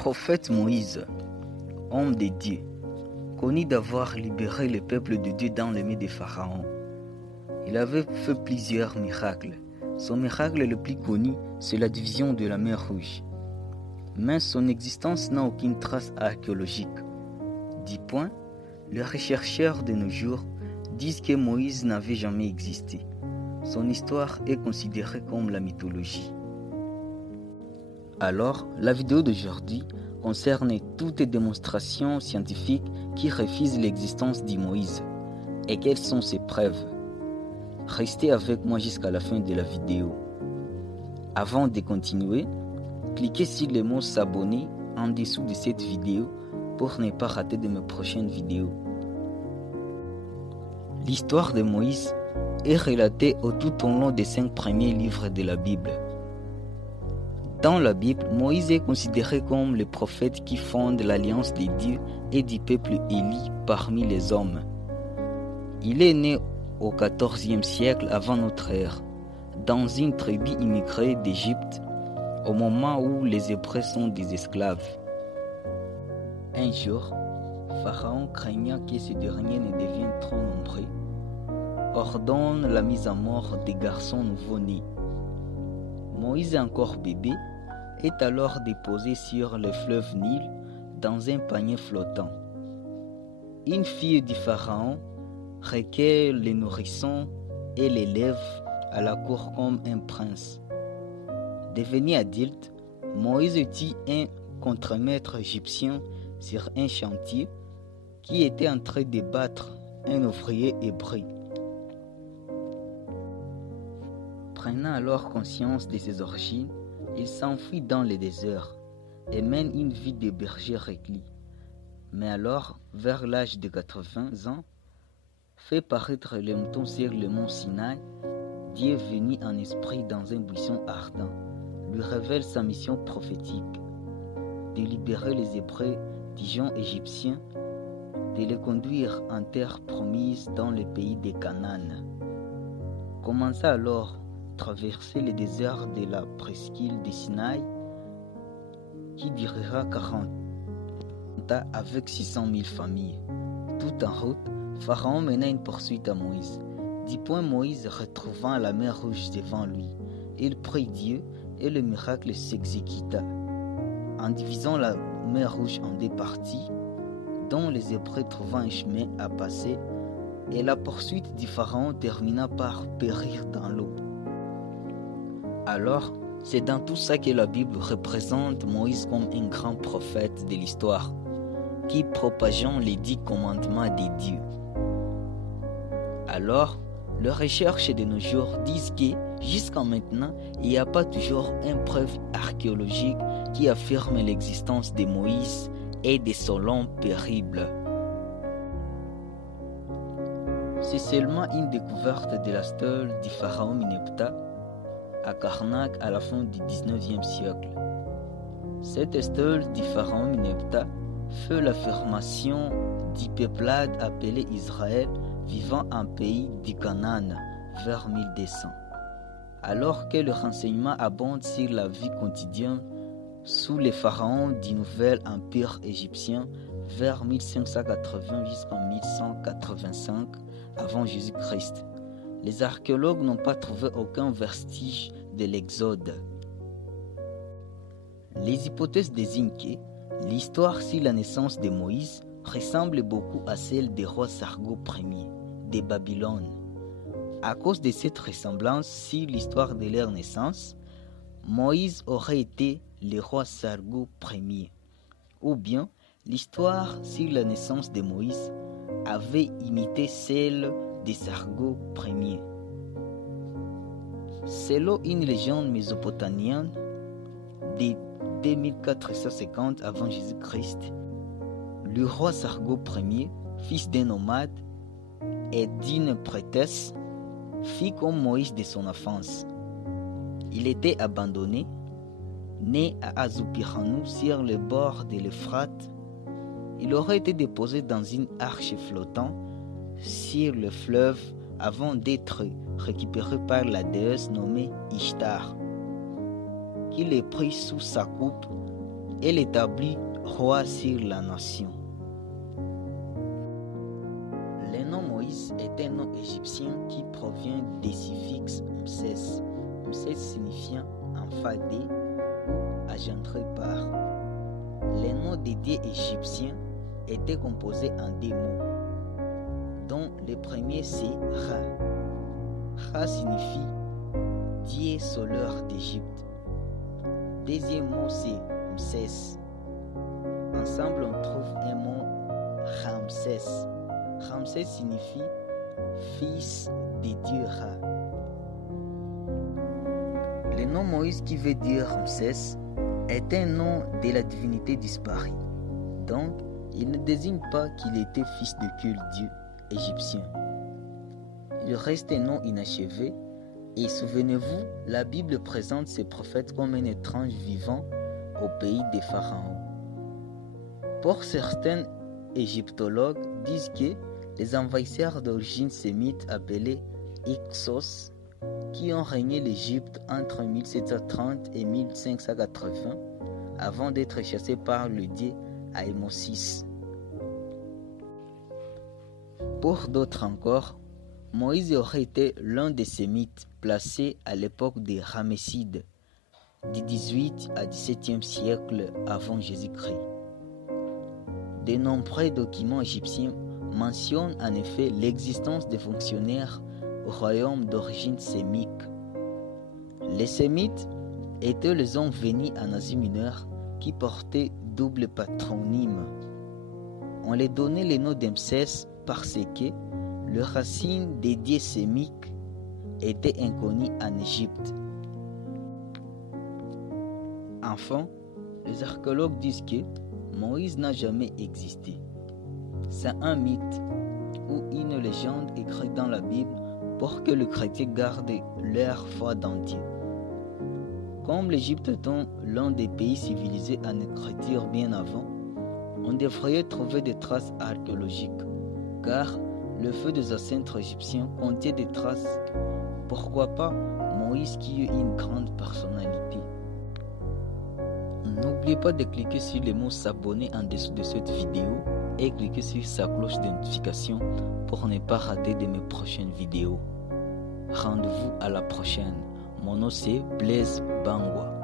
prophète Moïse, homme de Dieu, connu d'avoir libéré le peuple de Dieu dans les mains de Pharaon. Il avait fait plusieurs miracles. Son miracle le plus connu, c'est la division de la mer Rouge. Mais son existence n'a aucune trace archéologique. Du point, les chercheurs de nos jours disent que Moïse n'avait jamais existé. Son histoire est considérée comme la mythologie. Alors, la vidéo d'aujourd'hui concerne toutes les démonstrations scientifiques qui refusent l'existence de Moïse. Et quelles sont ses preuves? Restez avec moi jusqu'à la fin de la vidéo. Avant de continuer, cliquez sur le mot s'abonner en dessous de cette vidéo pour ne pas rater de mes prochaines vidéos. L'histoire de Moïse est relatée tout au long des 5 premiers livres de la Bible. Dans la Bible, Moïse est considéré comme le prophète qui fonde l'alliance de Dieu et du peuple élu parmi les hommes. Il est né au XIVe siècle avant notre ère, dans une tribu immigrée d'Égypte, au moment où les Hébreux sont des esclaves. Un jour, Pharaon, craignant que ces derniers ne deviennent trop nombreux, ordonne la mise à mort des garçons nouveau-nés. Moïse, encore bébé, est alors déposé sur le fleuve Nil dans un panier flottant. Une fille du Pharaon recueille les nourrissons et l'élève à la cour comme un prince. Devenu adulte, Moïse tue un contremaître égyptien sur un chantier qui était en train de battre un ouvrier hébreu. Prenant alors conscience de ses origines, il s'enfuit dans le désert et mène une vie de berger reclus. Mais alors, vers l'âge de 80 ans, fait paraître le mouton sur le mont Sinaï, Dieu venu en esprit dans un buisson ardent, lui révèle sa mission prophétique, de libérer les Hébreux du joug égyptien, de les conduire en terre promise dans le pays de Canaan. Commença alors traverser le désert de la presqu'île de Sinaï, qui durera 40 ans avec 600 000 familles. Tout en route, Pharaon mena une poursuite à Moïse. Du point Moïse retrouvant la mer Rouge devant lui, il prit Dieu et le miracle s'exécuta. En divisant la mer Rouge en 2 parties, dont les Hébreux trouvant un chemin à passer, et la poursuite du Pharaon termina par périr dans l'eau. Alors, c'est dans tout ça que la Bible représente Moïse comme un grand prophète de l'histoire, qui propageant les 10 commandements de Dieu. Alors, les recherches de nos jours disent que, jusqu'à maintenant, il n'y a pas toujours une preuve archéologique qui affirme l'existence de Moïse et de son long périple. C'est seulement une découverte de la stèle du pharaon Ménephta à Karnak à la fin du 19e siècle. Cette stèle du pharaon Ménephta fait l'affirmation du peuplade appelé Israël vivant en pays du Canaan vers 1200. Alors que le renseignement abonde sur la vie quotidienne sous les pharaons du nouvel empire égyptien vers 1580 jusqu'en 1185 avant Jésus-Christ. Les archéologues n'ont pas trouvé aucun vestige de l'Exode. Les hypothèses désignent que l'histoire sur la naissance de Moïse ressemble beaucoup à celle des rois Sargon Ier de Babylone. À cause de cette ressemblance sur l'histoire de leur naissance, Moïse aurait été le roi Sargon Ier. Ou bien l'histoire sur la naissance de Moïse avait imité celle de Sargon Ier. Selon une légende mésopotamienne de 2450 avant Jésus-Christ, le roi Sargon Ier, fils d'un nomade et d'une prêtresse, fit comme Moïse de son enfance. Il était abandonné, né à Azupiranou sur le bord de l'Euphrate. Il aurait été déposé dans une arche flottant sur le fleuve avant d'être récupéré par la déesse nommée Ishtar, qui le prit sous sa coupe et l'établit roi sur la nation. Le nom Moïse est un nom égyptien qui provient des suffixes Msès. Msès signifiant enfadé ou engendré par. Les noms des dieux égyptiens étaient composés en deux mots, dont le premier c'est Ra. Ra signifie Dieu soleur d'Égypte. Deuxième mot c'est Msès. Ensemble on trouve un mot Ramsès. Ramsès signifie fils des dieux Ra. Le nom Moïse qui veut dire Ramsès est un nom de la divinité disparue. Donc, il ne désigne pas qu'il était fils de quel dieu égyptien. Il reste un nom inachevé et souvenez-vous, la Bible présente ces prophètes comme un étrange vivant au pays des pharaons. Pour certains égyptologues disent que les envahisseurs d'origine sémite appelés Hyksos qui ont régné l'Égypte entre 1730 et 1580 avant d'être chassés par le dieu Ahmosis. Pour d'autres encore, Moïse aurait été l'un des Sémites placés à l'époque des Ramessides du 18 à 17e siècle avant Jésus-Christ. De nombreux documents égyptiens mentionnent en effet l'existence de fonctionnaires au royaume d'origine sémique. Les Sémites étaient les hommes venus en Asie mineure qui portaient double patronyme. On les donnait le nom d'Msès parce que les racines des dieux sémiques étaient inconnues en Égypte. Enfin, les archéologues disent que Moïse n'a jamais existé. C'est un mythe ou une légende écrite dans la Bible pour que les chrétiens gardent leur foi dans Dieu. Comme l'Égypte étant l'un des pays civilisés en écriture bien avant, on devrait trouver des traces archéologiques, car le feu des ancêtres égyptiens contient des traces. Pourquoi pas Moïse qui est une grande personnalité? N'oubliez pas de cliquer sur le mot s'abonner en dessous de cette vidéo et cliquez sur sa cloche de notification pour ne pas rater de mes prochaines vidéos. Rendez-vous à la prochaine. Mon nom c'est Blaise Bangwa.